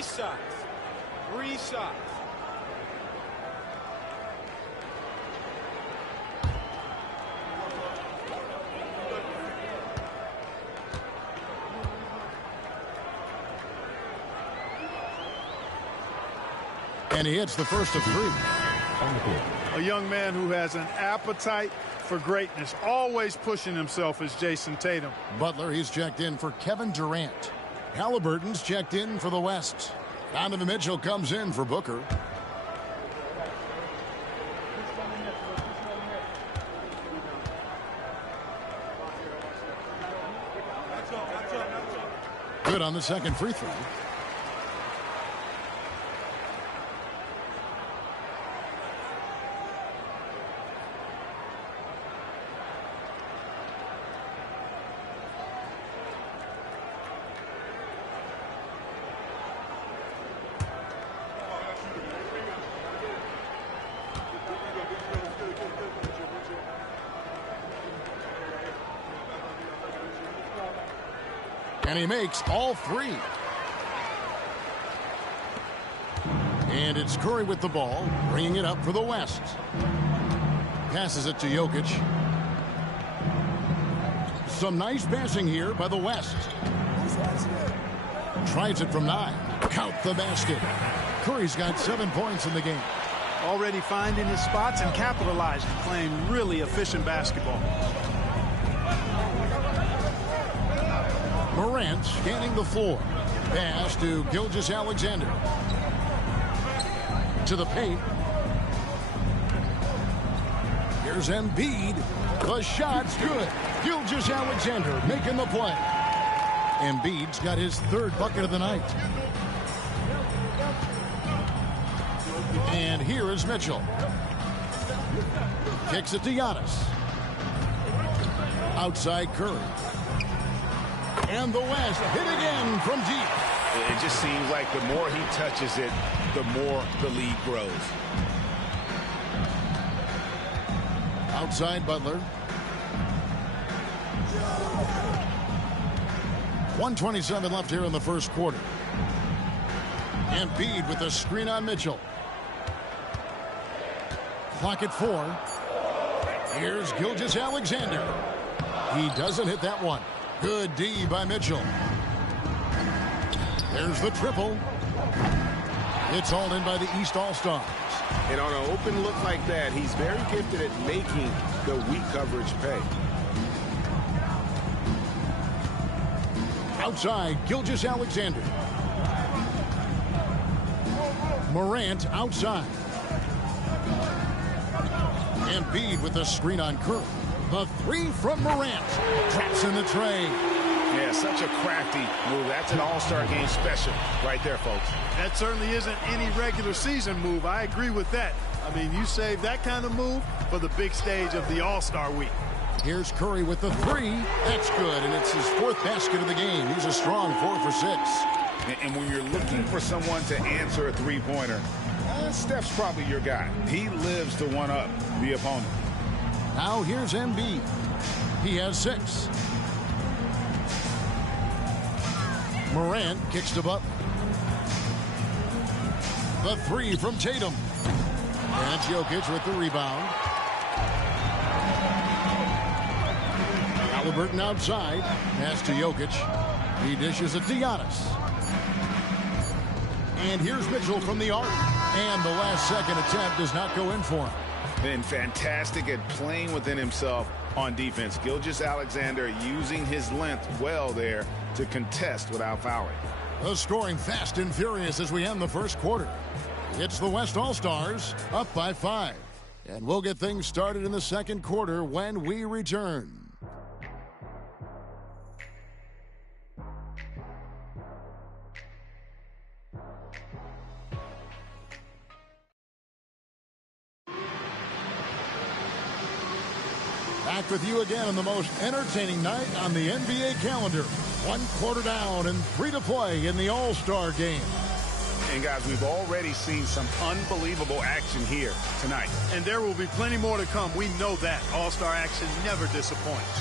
Three shots. 3 shots. And he hits the first of 3. A young man who has an appetite for greatness, always pushing himself, is Jason Tatum. Butler, he's checked in for Kevin Durant. Halliburton's checked in for the West. Donovan Mitchell comes in for Booker. Good on the second free throw. And he makes all 3. And it's Curry with the ball, bringing it up for the West. Passes it to Jokic. Some nice passing here by the West. Tries it from 9. Count the basket. Curry's got 7 points in the game. Already finding his spots and capitalizing, playing really efficient basketball. Morant scanning the floor. Pass to Gilgeous-Alexander. To the paint. Here's Embiid. The shot's good. Gilgeous-Alexander making the play. Embiid's got his 3rd bucket of the night. And here is Mitchell. Kicks it to Giannis. Outside Curry. And the West hit again from deep. It just seems like the more he touches it, the more the lead grows. Outside Butler. 1:27 left here in the first quarter. Embiid with the screen on Mitchell. Clock at 4. Here's Gilgeous-Alexander. He doesn't hit that one. Good D by Mitchell. There's the triple. It's all in by the East All-Stars. And on an open look like that, he's very gifted at making the weak coverage pay. Outside, Gilgeous-Alexander. Morant outside. Embiid with the screen on Curry. The 3 from Morant. Traps in the tray. Yeah, such a crafty move. That's an all-star game special right there, folks. That certainly isn't any regular season move. I agree with that. I mean, you save that kind of move for the big stage of the All-Star week. Here's Curry with the 3. That's good, and it's his 4th basket of the game. He's a strong 4 for 6. And when you're looking for someone to answer a three-pointer, Steph's probably your guy. He lives to one-up the opponent. Now here's Embiid. He has 6. Morant kicks to Butler. The 3 from Tatum. And Jokic with the rebound. Halliburton outside. Pass to Jokic. He dishes it to Giannis. And here's Mitchell from the arc. And the last second attempt does not go in for him. Been fantastic at playing within himself on defense. Gilgeous-Alexander using his length well there to contest without fouling. The scoring fast and furious as we end the first quarter. It's the West All-Stars up by 5. And we'll get things started in the second quarter when we return. Back with you again on the most entertaining night on the NBA calendar. 1 quarter down and 3 to play in the All-Star game. And guys, we've already seen some unbelievable action here tonight. And there will be plenty more to come. We know that. All-Star action never disappoints.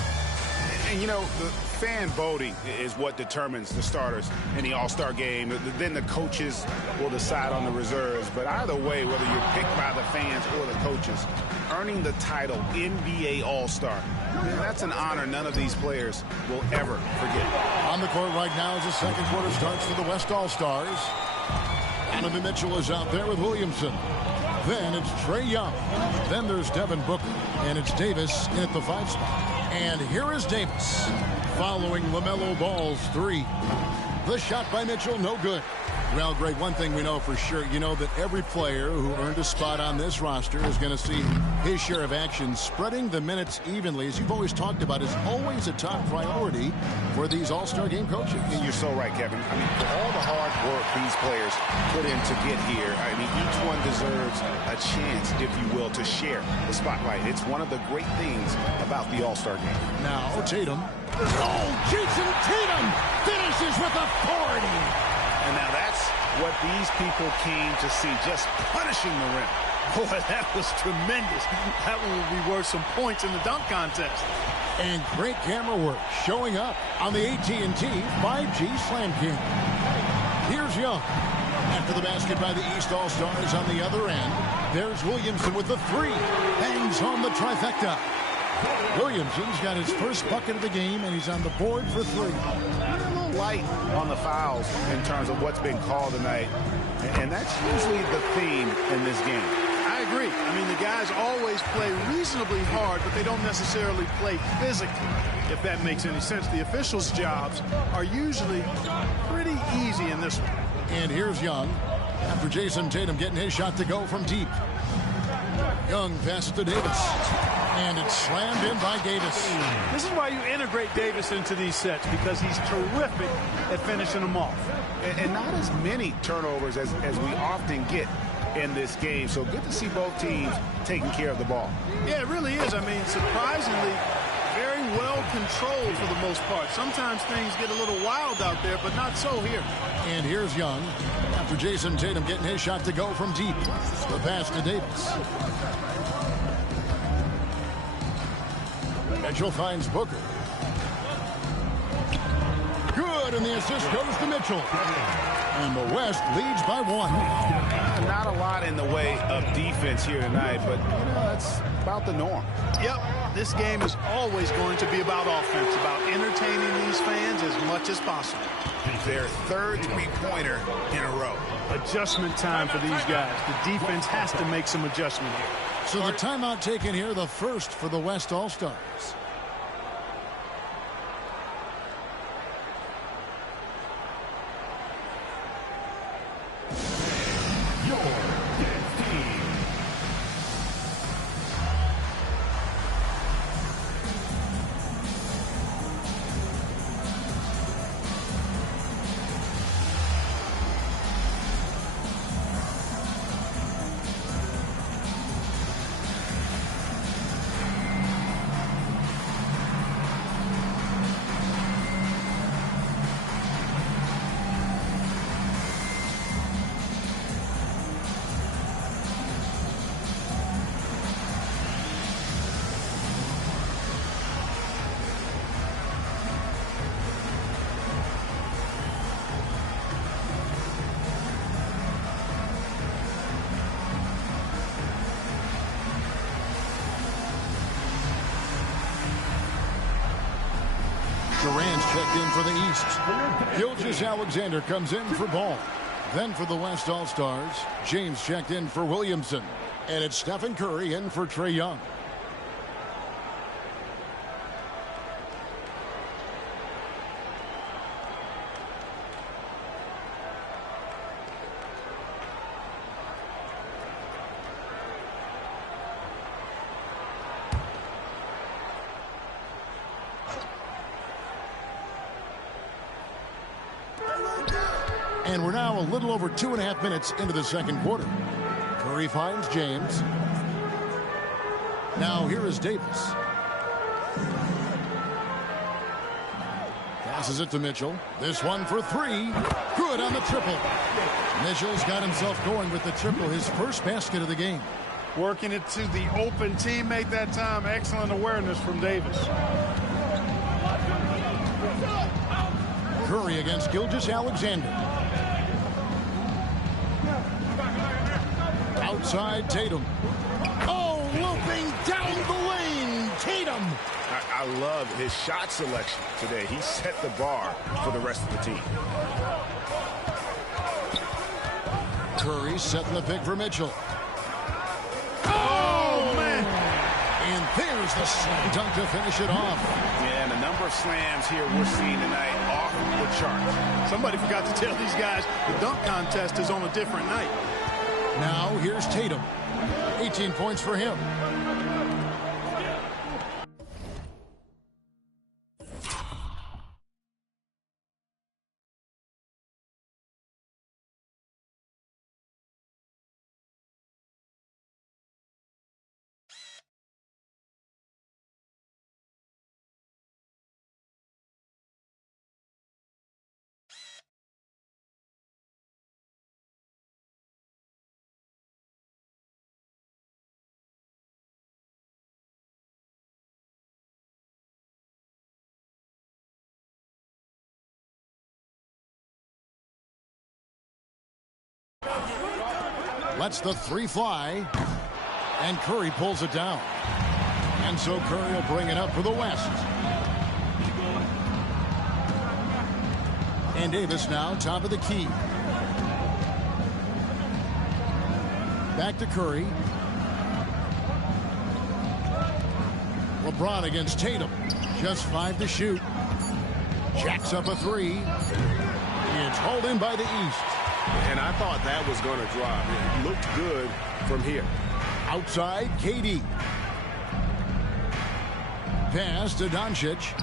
And you know, the fan voting is what determines the starters in the All-Star game. Then the coaches will decide on the reserves. But either way, whether you're picked by the fans or the coaches, earning the title NBA All-Star, that's an honor none of these players will ever forget. On the court right now as the second quarter starts for the West All-Stars. Donovan Mitchell is out there with Williamson. Then it's Trae Young. Then there's Devin Booker. And it's Davis in at the 5 spot. And here is Davis following LaMelo Ball's 3. The shot by Mitchell, no good. Well, Greg, one thing we know for sure, you know that every player who earned a spot on this roster is going to see his share of action. Spreading the minutes evenly, as you've always talked about, is always a top priority for these All-Star game coaches. And you're so right, Kevin. I mean, for all the hard work these players put in to get here, I mean, each one deserves a chance, if you will, to share the spotlight. It's one of the great things about the All-Star game. Now, Tatum. Oh, Jason Tatum finishes with authority. And now that's what these people came to see, just punishing the rim. Boy, that was tremendous. That one will be worth some points in the dunk contest. And great camera work showing up on the AT&T 5G Slam King. Here's Young. After the basket by the East All-Stars on the other end, there's Williamson with the 3. Bangs home the trifecta. Williamson's got his first bucket of the game, and he's on the board for 3. A little light on the fouls in terms of what's been called tonight, and that's usually the theme in this game. I agree. I mean, the guys always play reasonably hard, but they don't necessarily play physically, if that makes any sense. The officials' jobs are usually pretty easy in this one. And here's Young after Jason Tatum getting his shot to go from deep. Young passes to Davis. And it's slammed in by Davis. This is why you integrate Davis into these sets, because he's terrific at finishing them off. And not as many turnovers as we often get in this game. So good to see both teams taking care of the ball. Yeah, it really is. I mean, surprisingly, very well controlled for the most part. Sometimes things get a little wild out there, but not so here. And here's Young after Jason Tatum getting his shot to go from deep. The pass to Davis. Mitchell finds Booker. Good, and the assist goes to Mitchell. And the West leads by 1. Not a lot in the way of defense here tonight, but you know, that's about the norm. Yep, this game is always going to be about offense, about entertaining these fans as much as possible. Their third three-pointer in a row. Adjustment time for these guys. The defense has to make some adjustment here. So the timeout taken here, the first for the West All-Stars. Durant's checked in for the East. Gilgeous-Alexander comes in for Ball. Then for the West All-Stars, James checked in for Williamson. And it's Stephen Curry in for Trae Young. And we're now a little over 2.5 minutes into the second quarter. Curry finds James. Now here is Davis. Passes it to Mitchell. This one for 3. Good on the triple. Mitchell's got himself going with the triple, his first basket of the game. Working it to the open teammate that time. Excellent awareness from Davis. Curry against Gilgeous-Alexander. Outside Tatum. Oh, looping down the lane. Tatum. I love his shot selection today. He set the bar for the rest of the team. Curry setting the pick for Mitchell. Oh, man. And there's the slam dunk to finish it off. Yeah, and the number of slams here we're seeing tonight off the charts. Somebody forgot to tell these guys the dunk contest is on a different night. Now here's Tatum. 18 points for him. Lets the three fly, and Curry pulls it down. And so Curry will bring it up for the West. And Davis now top of the key. Back to Curry. LeBron against Tatum. Just 5 to shoot. Jacks up a three. It's hauled in by the East. And I thought that was going to drop. It looked good from here. Outside, KD. Pass to Doncic.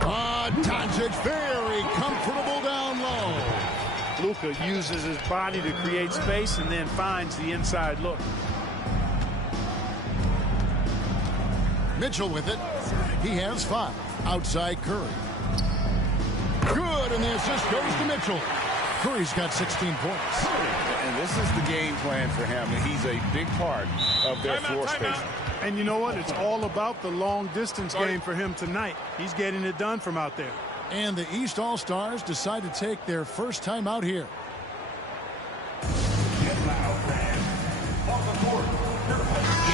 Doncic very comfortable down low. Luka uses his body to create space and then finds the inside look. Mitchell with it. He has 5. Outside Curry. Good, and the assist goes to Mitchell. Curry's got 16 points. And this is the game plan for him. He's a big part of their floor space. And you know what? It's all about the long distance game for him tonight. He's getting it done from out there. And the East All-Stars decide to take their first time out here.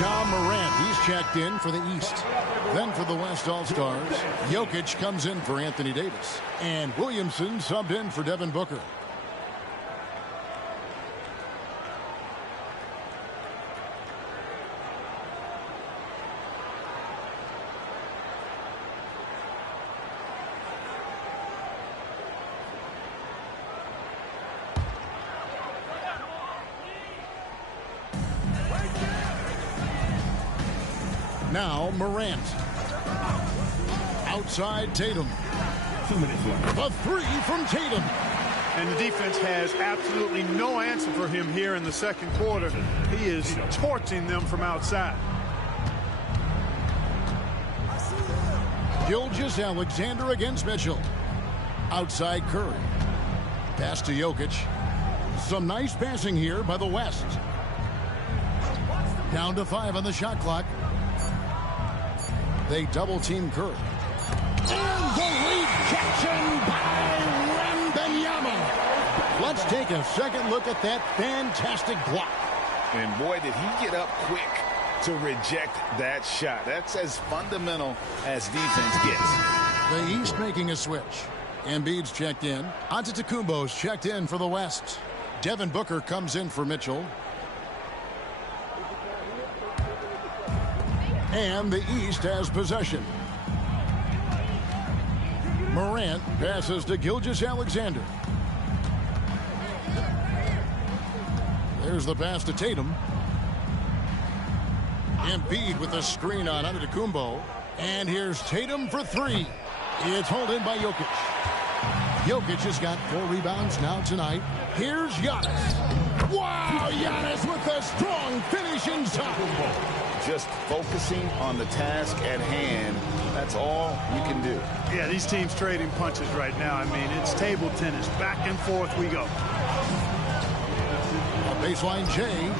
Ja Morant, he's checked in for the East. Then for the West All-Stars, Jokic comes in for Anthony Davis. And Williamson subbed in for Devin Booker. Now Morant. Outside Tatum. 2 minutes left. A three from Tatum. And the defense has absolutely no answer for him here in the second quarter. He is torching them from outside. Gilgeous-Alexander against Mitchell. Outside Curry. Pass to Jokic. Some nice passing here by the West. Down to 5 on the shot clock. They double-team Curry. And the rejection by Wembanyama. Let's take a second look at that fantastic block. And boy, did he get up quick to reject that shot. That's as fundamental as defense gets. The East making a switch. Embiid's checked in. Antetokounmpo's checked in for the West. Devin Booker comes in for Mitchell. And the East has possession. Morant passes to Gilgeous-Alexander. There's the pass to Tatum. Embiid with a screen on Antetokounmpo. And here's Tatum for 3. It's hauled in by Jokic. Jokic has got 4 rebounds now tonight. Here's Giannis. Wow, Giannis with a strong finish inside. Just focusing on the task at hand. That's all you can do. Yeah, these teams trading punches right now. I mean, it's table tennis. Back and forth we go. A baseline Jay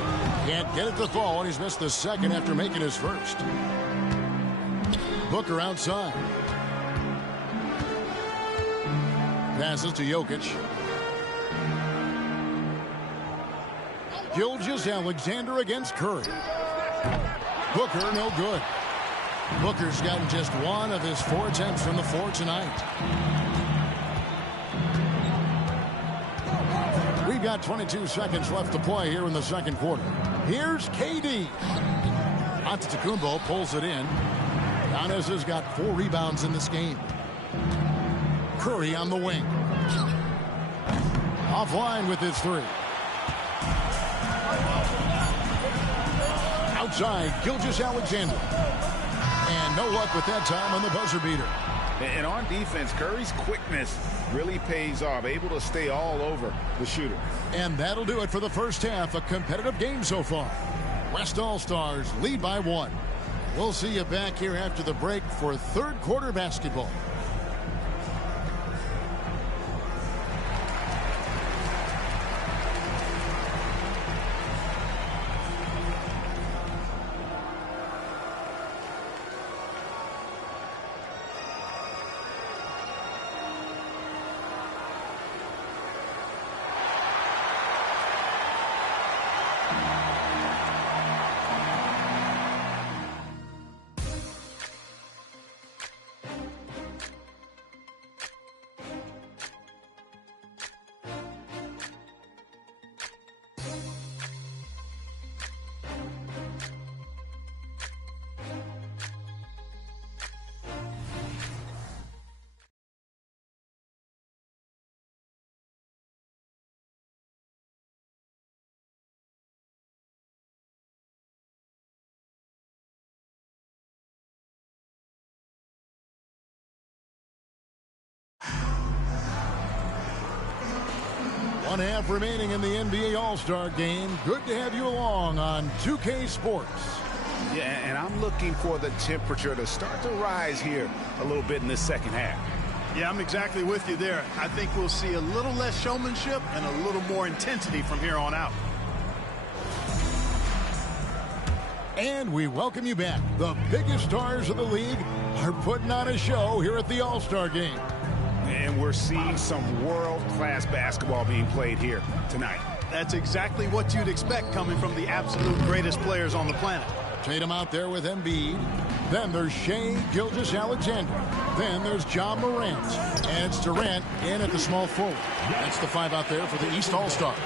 can't get it to fall, and he's missed the second after making his first. Booker outside. Passes to Jokic. Gilgeous-Alexander against Curry. Booker, no good. Booker's gotten just one of his 4 attempts from the floor tonight. We've got 22 seconds left to play here in the second quarter. Here's KD. Antetokounmpo pulls it in. Giannis has got 4 rebounds in this game. Curry on the wing. Offline with his 3. Outside, Gilgeous-Alexander. And no luck with that time on the buzzer beater. And on defense, Curry's quickness really pays off, able to stay all over the shooter. And that'll do it for the first half. A competitive game so far. West All-Stars lead by 1. We'll see you back here after the break for third quarter basketball. One half remaining in the NBA All-Star game. Good to have you along on 2K Sports. Yeah, and I'm looking for the temperature to start to rise here a little bit in this second half. Yeah, I'm exactly with you there. I think we'll see a little less showmanship and a little more intensity from here on out. And we welcome you back. The biggest stars of the league are putting on a show here at the All-Star game. And we're seeing some world-class basketball being played here tonight. That's exactly what you'd expect coming from the absolute greatest players on the planet. Tatum out there with Embiid. Then there's Shai Gilgeous-Alexander. Then there's John Morant. And it's Durant in at the small forward. That's the 5 out there for the East All-Stars.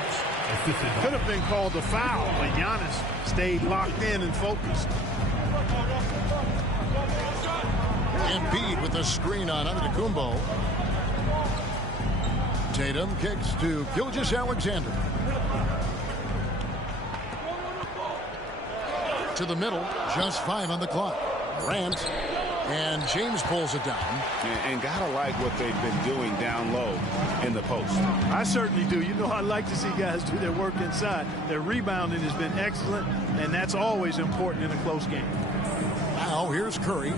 Could have been called a foul, but Giannis stayed locked in and focused. Embiid with a screen on Antetokounmpo. Tatum kicks to Gilgeous-Alexander. To the middle, just 5 on the clock. Durant, and James pulls it down. And gotta like what they've been doing down low in the post. I certainly do. You know, I like to see guys do their work inside. Their rebounding has been excellent, and that's always important in a close game. Now here's Curry.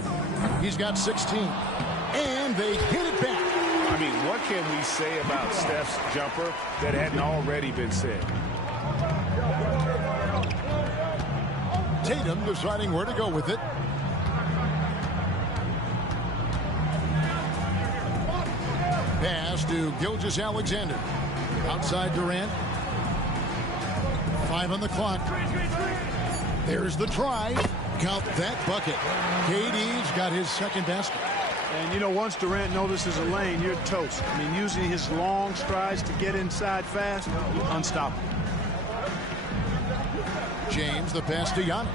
He's got 16. And they hit it back. I mean, what can we say about Steph's jumper that hadn't already been said? Tatum deciding where to go with it. Pass to Gilgeous-Alexander. Outside Durant. 5 on the clock. There's the try. Count that bucket. KD's got his second basket. And, you know, once Durant notices a lane, you're toast. I mean, using his long strides to get inside fast, unstoppable. James, the pass to Giannis.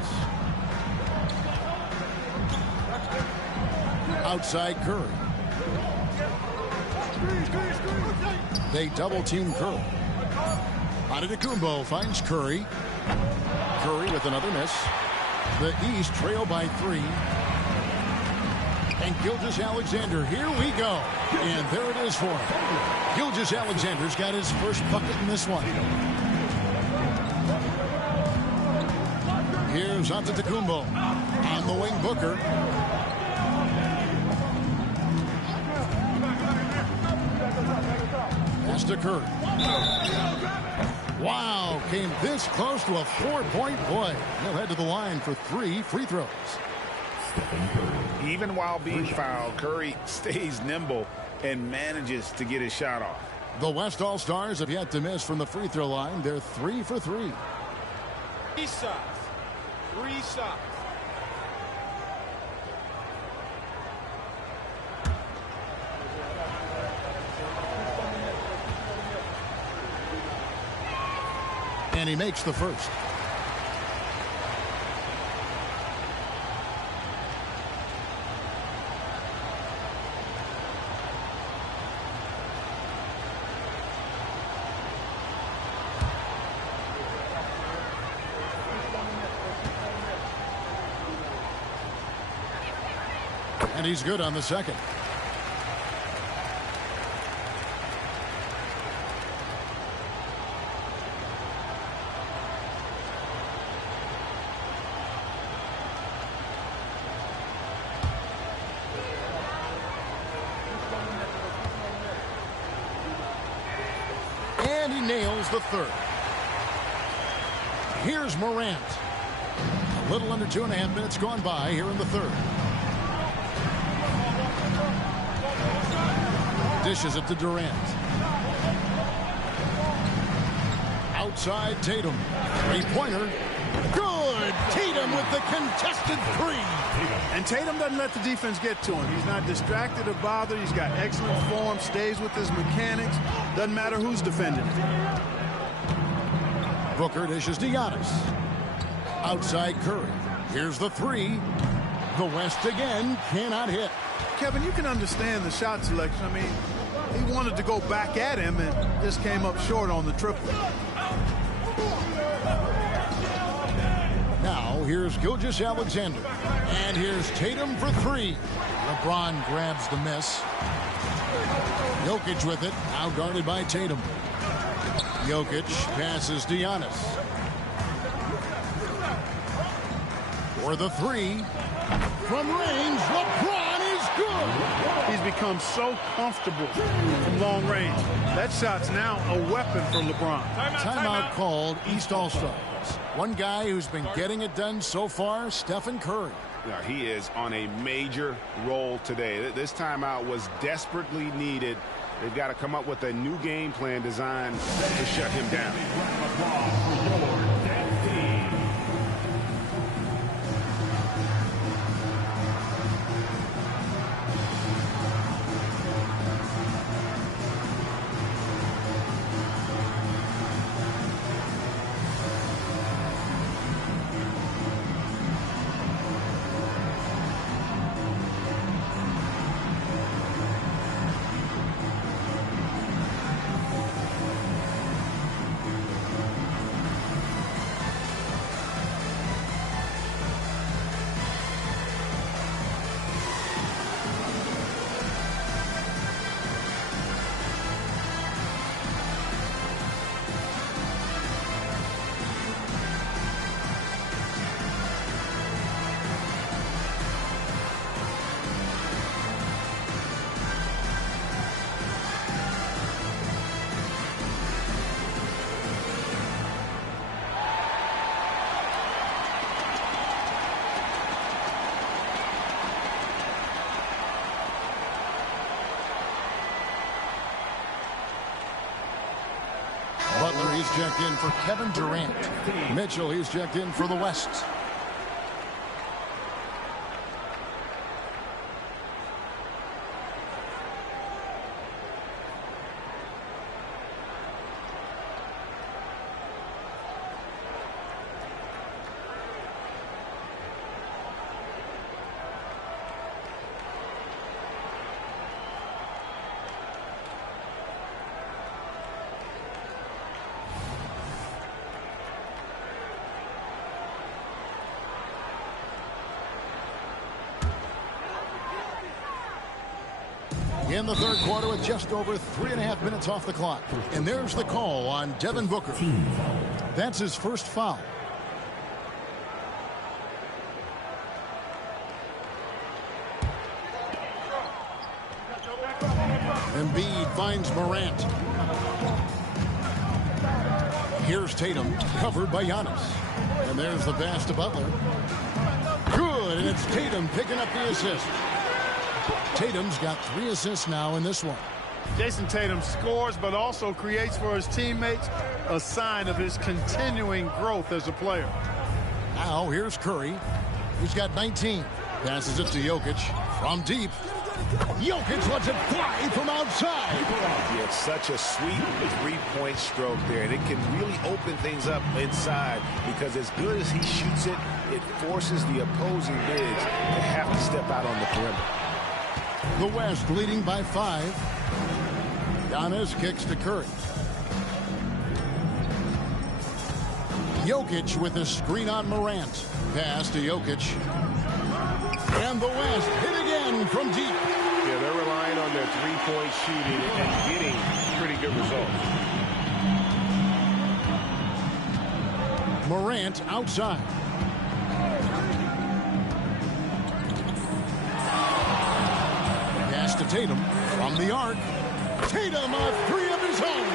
Outside Curry. They double-team Curry. Antetokounmpo finds Curry. Curry with another miss. The East trail by 3. And Gilgeous-Alexander, here we go. And there it is for him. Gilgeous-Alexander's got his first bucket in this one. Here's Antetokounmpo. On the wing, Booker. Pass to Curry. Wow, came this close to a 4-point play. He'll head to the line for 3 free throws. Even while being fouled, Curry stays nimble and manages to get his shot off. The West All-Stars have yet to miss from the free throw line. They're 3 for 3. 3 shots. 3 shots. And he makes the first. And he's good on the second. And he nails the third. Here's Morant. A little under 2.5 minutes gone by here in the third. Dishes it to Durant. Outside Tatum. Three-pointer. Good! Tatum with the contested three. And Tatum doesn't let the defense get to him. He's not distracted or bothered. He's got excellent form, stays with his mechanics. Doesn't matter who's defending him. Booker dishes to Giannis. Outside Curry. Here's the three. The West again cannot hit. Kevin, you can understand the shot selection. I mean, he wanted to go back at him and just came up short on the triple. Now here's Gilgeous-Alexander. And here's Tatum for three. LeBron grabs the miss. Jokic with it. Now guarded by Tatum. Jokic passes to Giannis. For the three. From range, LeBron is good. He's become so comfortable from long range. That shot's now a weapon for LeBron. Timeout called East All-Stars. One guy who's been getting it done so far, Stephen Curry. Now, he is on a major roll today. This timeout was desperately needed. They've got to come up with a new game plan designed to shut him down. Butler, he's checked in for Kevin Durant. Mitchell, he's checked in for the West. In the third quarter with just over 3.5 minutes off the clock. And there's the call on Devin Booker. That's his first foul. Embiid finds Morant. Here's Tatum, covered by Giannis. And there's the pass to Butler. Good, and it's Tatum picking up the assist. Tatum's got 3 assists now in this one. Jason Tatum scores, but also creates for his teammates, a sign of his continuing growth as a player. Now here's Curry. He's got 19. Passes it to Jokic from deep. Jokic lets it fly from outside. Yeah, it's such a sweet three-point stroke there, and it can really open things up inside because as good as he shoots it, it forces the opposing bigs to have to step out on the perimeter. The West leading by 5. Giannis kicks to Curry. Jokic with a screen on Morant. Pass to Jokic. And the West hit again from deep. Yeah, they're relying on their three-point shooting and getting pretty good results. Morant outside. Pass to Tatum from the arc. Tatum on 3 of his own.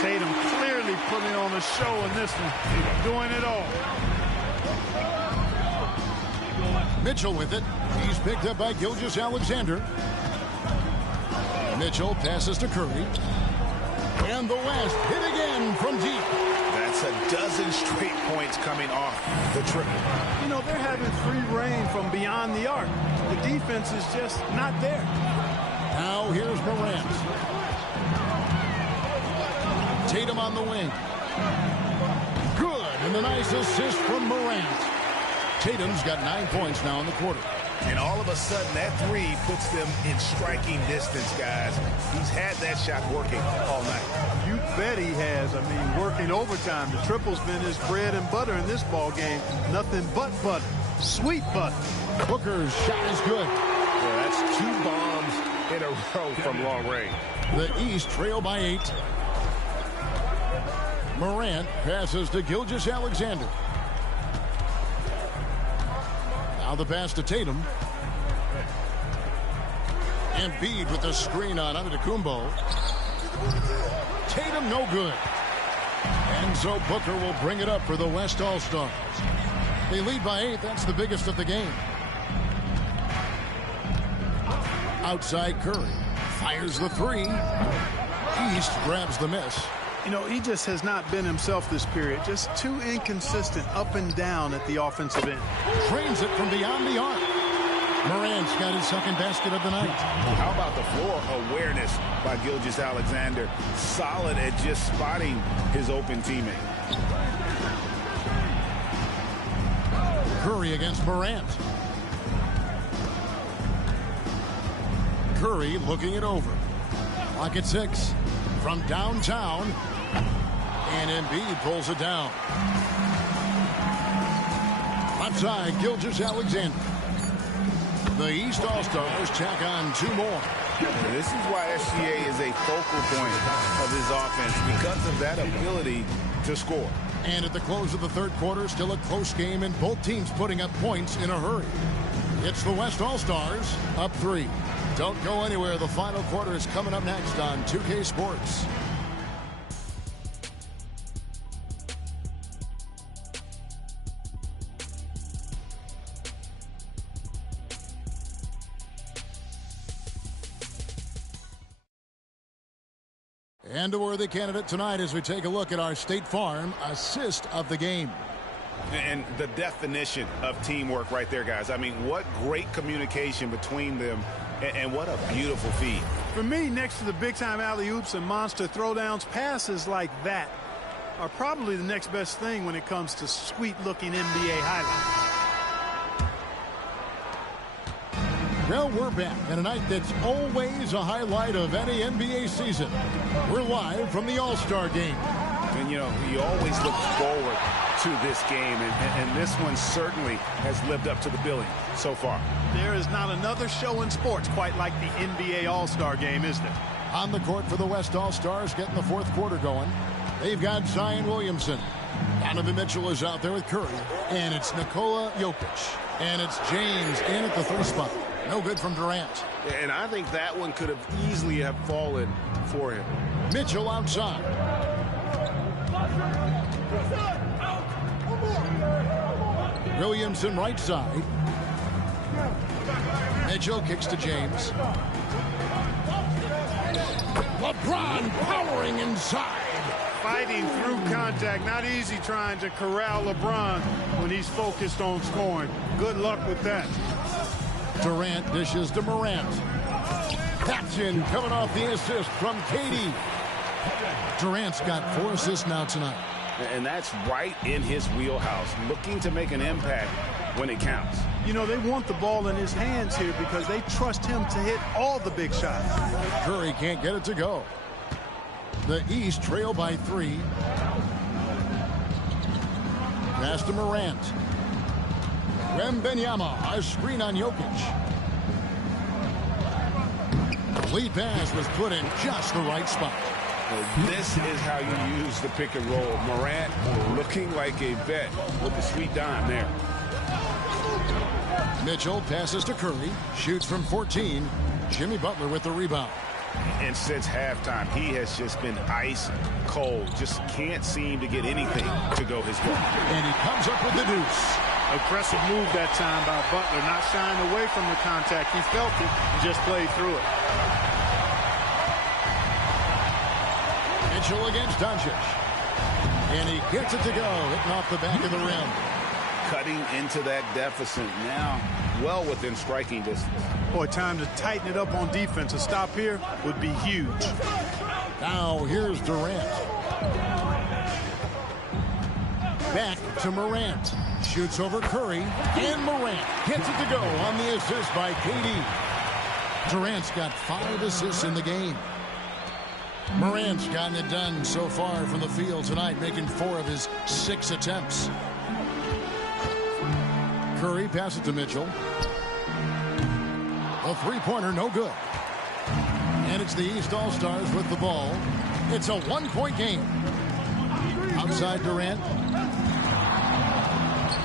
Tatum clearly putting on a show in this one, doing it all. Mitchell with it. He's picked up by Gilgeous-Alexander. Mitchell passes to Curry. And the West hit again from deep. That's a dozen straight points coming off the triple. You know, they're having free reign from beyond the arc. The defense is just not there. Now here's Morant. Tatum on the wing. Good, and a nice assist from Morant. Tatum's got 9 points now in the quarter. And all of a sudden, that three puts them in striking distance, guys. He's had that shot working all night. You bet he has. I mean, working overtime. The triple's been his bread and butter in this ball game. Nothing but butter. Sweet butter. Booker's shot is good. Yeah, that's 2 bombs in a row from long range. The East trail by 8. Morant passes to Gilgeous-Alexander. Now the pass to Tatum. Embiid with the screen on Antetokounmpo. Tatum no good. And so Booker will bring it up for the West All-Stars. They lead by 8. That's the biggest of the game. Outside Curry. Fires the 3. East grabs the miss. You know, he just has not been himself this period. Just too inconsistent up and down at the offensive end. Trains it from beyond the arc. Morant's got his second basket of the night. How about the floor awareness by Gilgeous-Alexander? Solid at just spotting his open teammate. Curry against Morant. Curry looking it over. Clock at 6. From downtown. And Embiid pulls it down. Left side, Gilgeous-Alexander. The East All-Stars tack on 2 more. This is why SGA is a focal point of his offense because of that ability to score. And at the close of the third quarter, still a close game and both teams putting up points in a hurry. It's the West All-Stars up 3. Don't go anywhere. The final quarter is coming up next on 2K Sports. And a worthy candidate tonight as we take a look at our State Farm assist of the game. And the definition of teamwork right there, guys. I mean, what great communication between them, and what a beautiful feed. For me, next to the big-time alley-oops and monster throwdowns, passes like that are probably the next best thing when it comes to sweet-looking NBA highlights. Well, we're back on a night that's always a highlight of any NBA season. We're live from the All-Star game. And, you know, you always look forward to this game, and this one certainly has lived up to the billing so far. There is not another show in sports quite like the NBA All-Star game, is there? On the court for the West All-Stars, getting the fourth quarter going. They've got Zion Williamson. Donovan Mitchell is out there with Curry. And it's Nikola Jokic. And it's James in at the 3 spot. No good from Durant. And I think that one could have easily have fallen for him. Mitchell outside. Williamson right side. Mitchell kicks to James. LeBron powering inside. Fighting through contact. Not easy trying to corral LeBron when he's focused on scoring. Good luck with that. Durant dishes to Morant. That's in, coming off the assist from KD. Durant's got 4 assists now tonight. And that's right in his wheelhouse, looking to make an impact when it counts. You know, they want the ball in his hands here because they trust him to hit all the big shots. Curry can't get it to go. The East trail by 3. Pass to Morant. Wembanyama, a screen on Jokic. Lead pass was put in just the right spot. This is how you use the pick and roll. Morant looking like a vet with the sweet dime there. Mitchell passes to Curry. Shoots from 14. Jimmy Butler with the rebound. And since halftime, he has just been ice cold. Just can't seem to get anything to go his way. And he comes up with the deuce. Aggressive move that time by Butler, not shying away from the contact. He felt it and just played through it. Mitchell against Doncic. And he gets it to go, hitting off the back of the rim. Cutting into that deficit now, well within striking distance. Boy, time to tighten it up on defense. A stop here would be huge. Now here's Durant. Back to Morant. Shoots over Curry. And Morant gets it to go on the assist by KD. Durant's got 5 assists in the game. Morant's gotten it done so far from the field tonight, making 4 of his 6 attempts. Curry passes to Mitchell. A 3-pointer, no good. And it's the East All-Stars with the ball. It's a 1-point game. Outside Durant.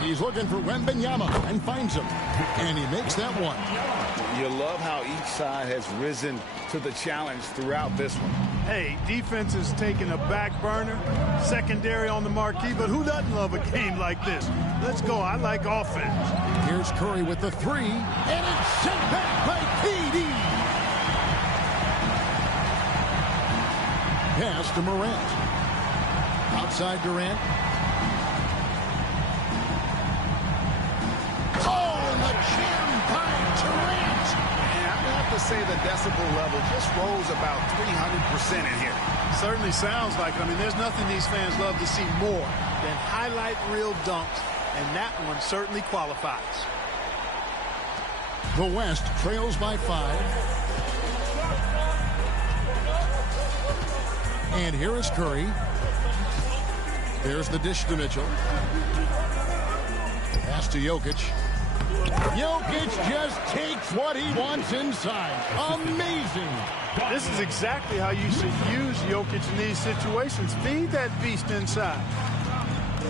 He's looking for Wembanyama and finds him. And he makes that one. You love how each side has risen to the challenge throughout this one. Hey, defense is taking a back burner, secondary on the marquee, but who doesn't love a game like this? Let's go. I like offense. Here's Curry with the 3, and it's sent back by KD. Pass to Morant. Outside Durant. Oh, and the jam by Durant. And I'm going to have to say the decibel level just rose about 300% in here. Certainly sounds like it. I mean, there's nothing these fans love to see more than highlight reel dunks, and that one certainly qualifies. The West trails by 5. And here is Curry. There's the dish to Mitchell. Pass to Jokic. Jokic just takes what he wants inside. Amazing. This is exactly how you should use Jokic in these situations. Feed that beast inside.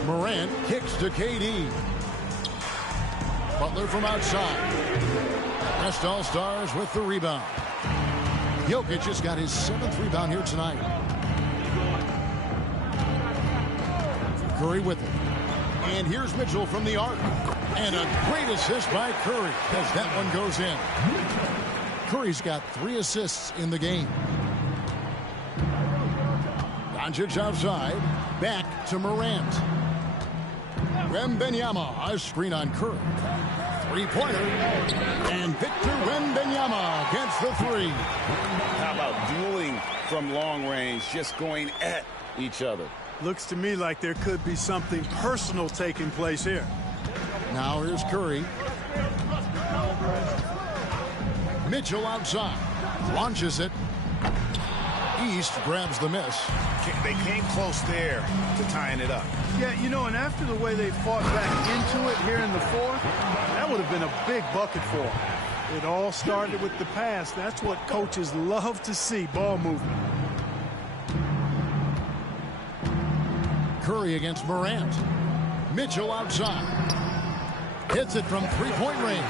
Morant kicks to KD. Butler from outside. West All-Stars with the rebound. Jokic has got his 7th rebound here tonight. Curry with it. And here's Mitchell from the arc. And a great assist by Curry as that one goes in. Curry's got 3 assists in the game. Doncic outside. Back to Morant. Wembanyama, a screen on Curry. 3-pointer. And Victor Wembanyama gets the 3. How about dueling from long range, just going at each other? Looks to me like there could be something personal taking place here. Now here's Curry. Mitchell outside. Launches it. East grabs the miss. They came close there to tying it up. Yeah, you know, and after the way they fought back into it here in the 4th, that would have been a big bucket for them. It all started with the pass. That's what coaches love to see, ball movement. Curry against Morant. Mitchell outside. Hits it from 3-point range.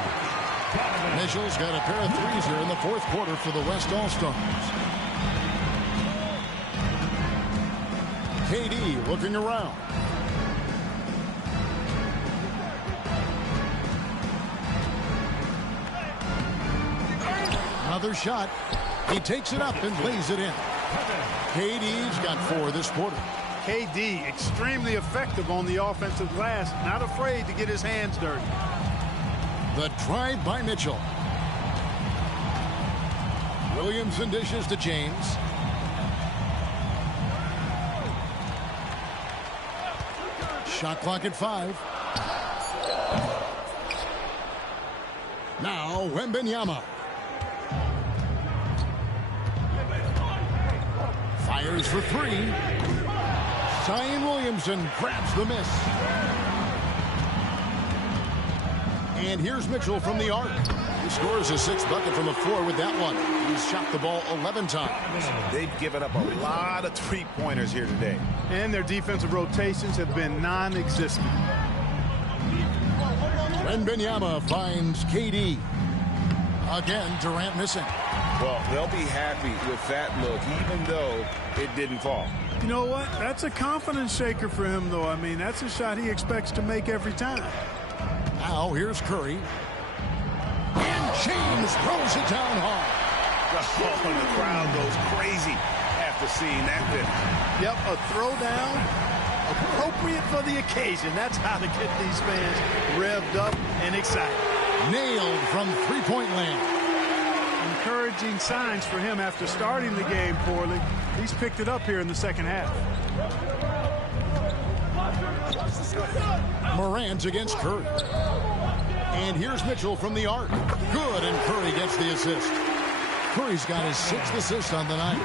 Mitchell's got a pair of 3s here in the 4th quarter for the West All-Stars. KD looking around. another shot. He takes it up and lays it in. KD's got 4 this quarter. KD extremely effective on the offensive glass, not afraid to get his hands dirty. The drive by Mitchell. Williamson dishes to James. Shot clock at 5. Now Wembanyama. Fires for 3. Zion Williamson grabs the miss. And here's Mitchell from the arc. He scores his 6th bucket from the floor with that one. He's shot the ball 11 times. They've given up a lot of three-pointers here today. And their defensive rotations have been non-existent. Wembanyama finds KD. Again, Durant missing. Well, they'll be happy with that look, even though it didn't fall. You know what? That's a confidence shaker for him, though. I mean, that's a shot he expects to make every time. Now here's Curry. And James throws it down hard. Oh, and the crowd goes crazy after seeing that finish. Yep, a throwdown appropriate for the occasion. That's how to get these fans revved up and excited. Nailed from three-point land. Encouraging signs for him after starting the game poorly. He's picked it up here in the second half. Morant against Curry. And here's Mitchell from the arc. Good, and Curry gets the assist. Curry's got his 6th assist on the night.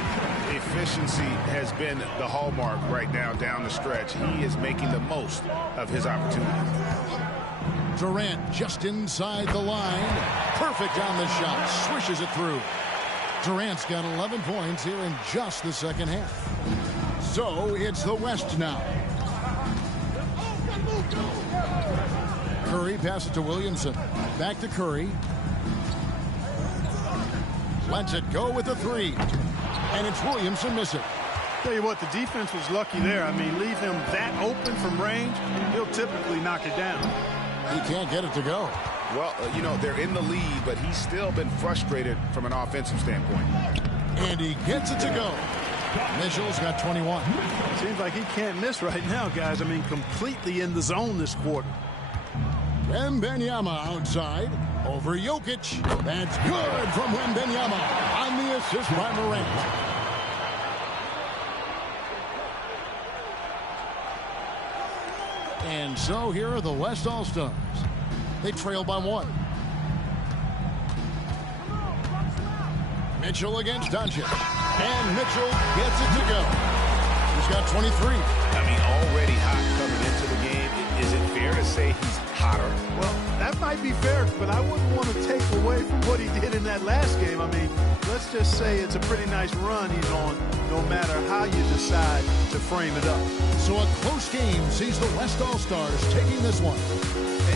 Efficiency has been the hallmark right now down the stretch. He is making the most of his opportunity. Durant just inside the line. Perfect on the shot. Swishes it through. Durant's got 11 points here in just the second half. So it's the West now. Curry passes to Williamson. Back to Curry. Lets it go with the 3. And it's Williamson missing. Tell you what, the defense was lucky there. I mean, leave him that open from range, he'll typically knock it down. He can't get it to go. Well, you know, they're in the lead, but he's still been frustrated from an offensive standpoint. And he gets it to go. Mitchell's got 21. Seems like he can't miss right now, guys. I mean, completely in the zone this quarter. Wembanyama outside. Over Jokic. That's good from Wembanyama on the assist by Morant. And so here are the West All-Stars. They trail by 1. Mitchell against Doncic. And Mitchell gets it to go. He's got 23. I mean, already hot coming into the game. Is it fair to say he's hotter? Well, that might be fair, but I wouldn't want to take away from what he did in that last game. I mean, let's just say it's a pretty nice run he's on, no matter how you decide to frame it up. So a close game sees the West All-Stars taking this one.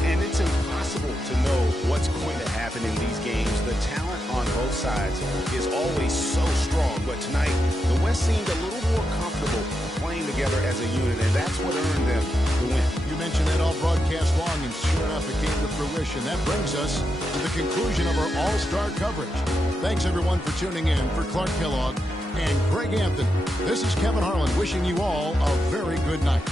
And it's impossible to know what's going to happen in these games. The talent on both sides is always so strong. But tonight, the West seemed a little more comfortable playing together as a unit, and that's what earned them the win. You mentioned that all broadcast long, and sure enough, it came to fruition. That brings us to the conclusion of our All-Star coverage. Thanks, everyone, for tuning in. For Clark Kellogg and Greg Anthony, this is Kevin Harlan wishing you all a very good night.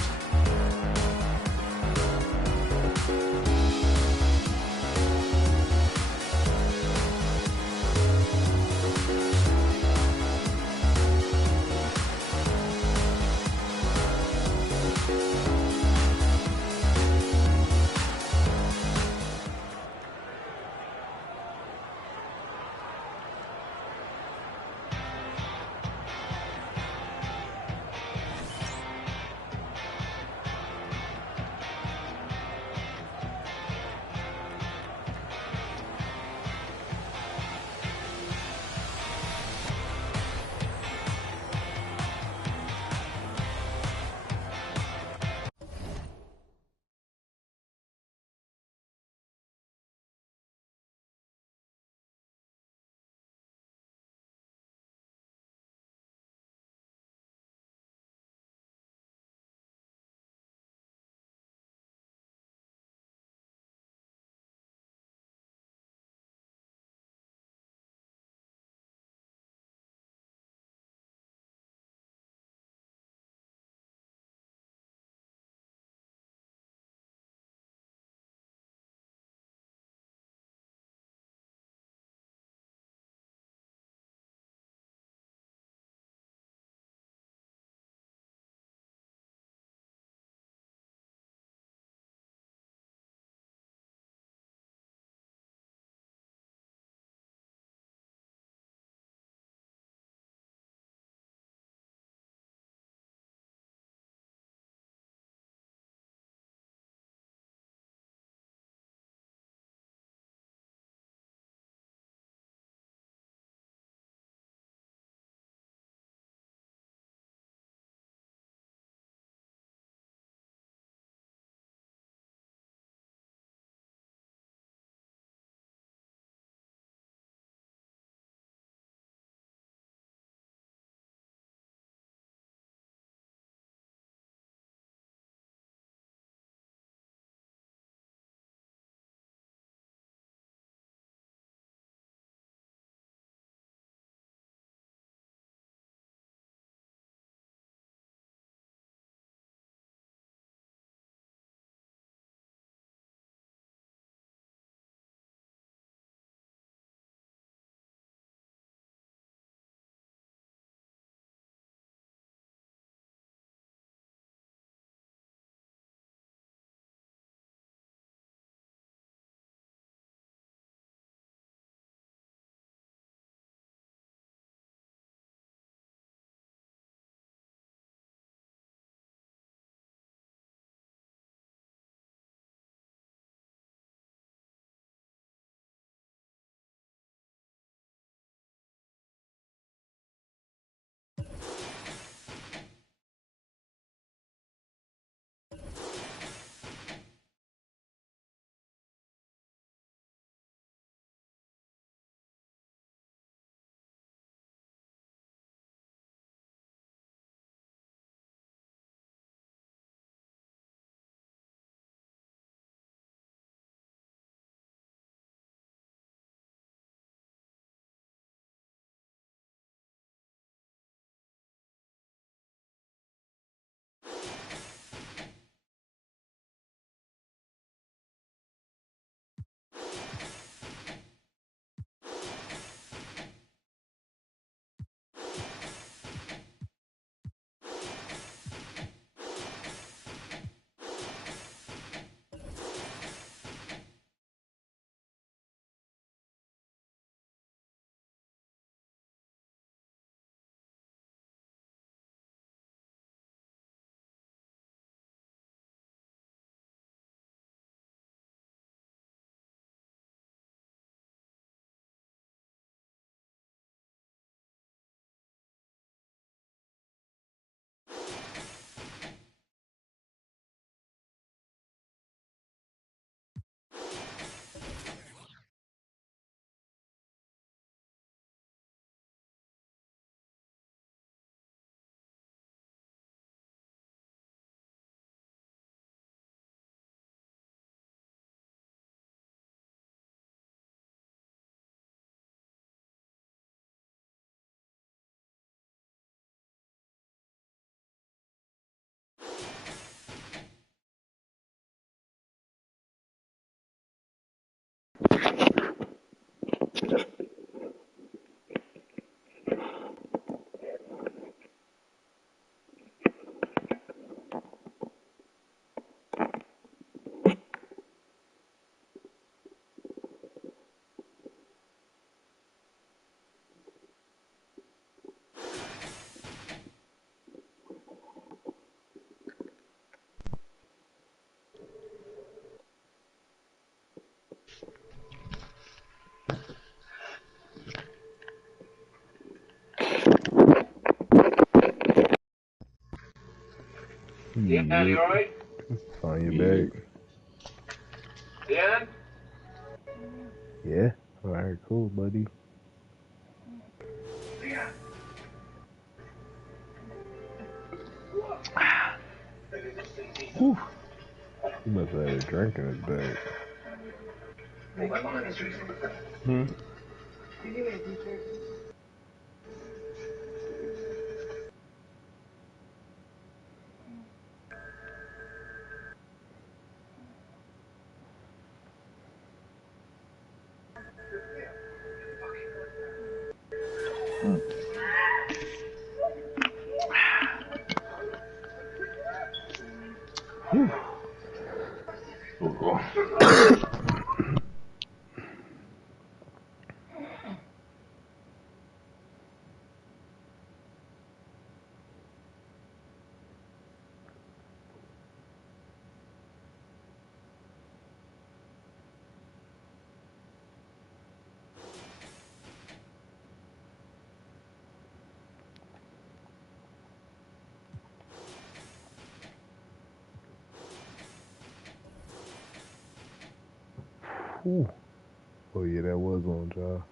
Yeah, you alright? On your back. Yeah? Yeah. Alright, cool, buddy. Yeah. Whew. He must have had a drink in his bag. Hmm? Whew. Whew. Oh yeah, that was on, y'all.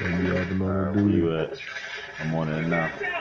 What you having on to do? Where you at? I'm on it now.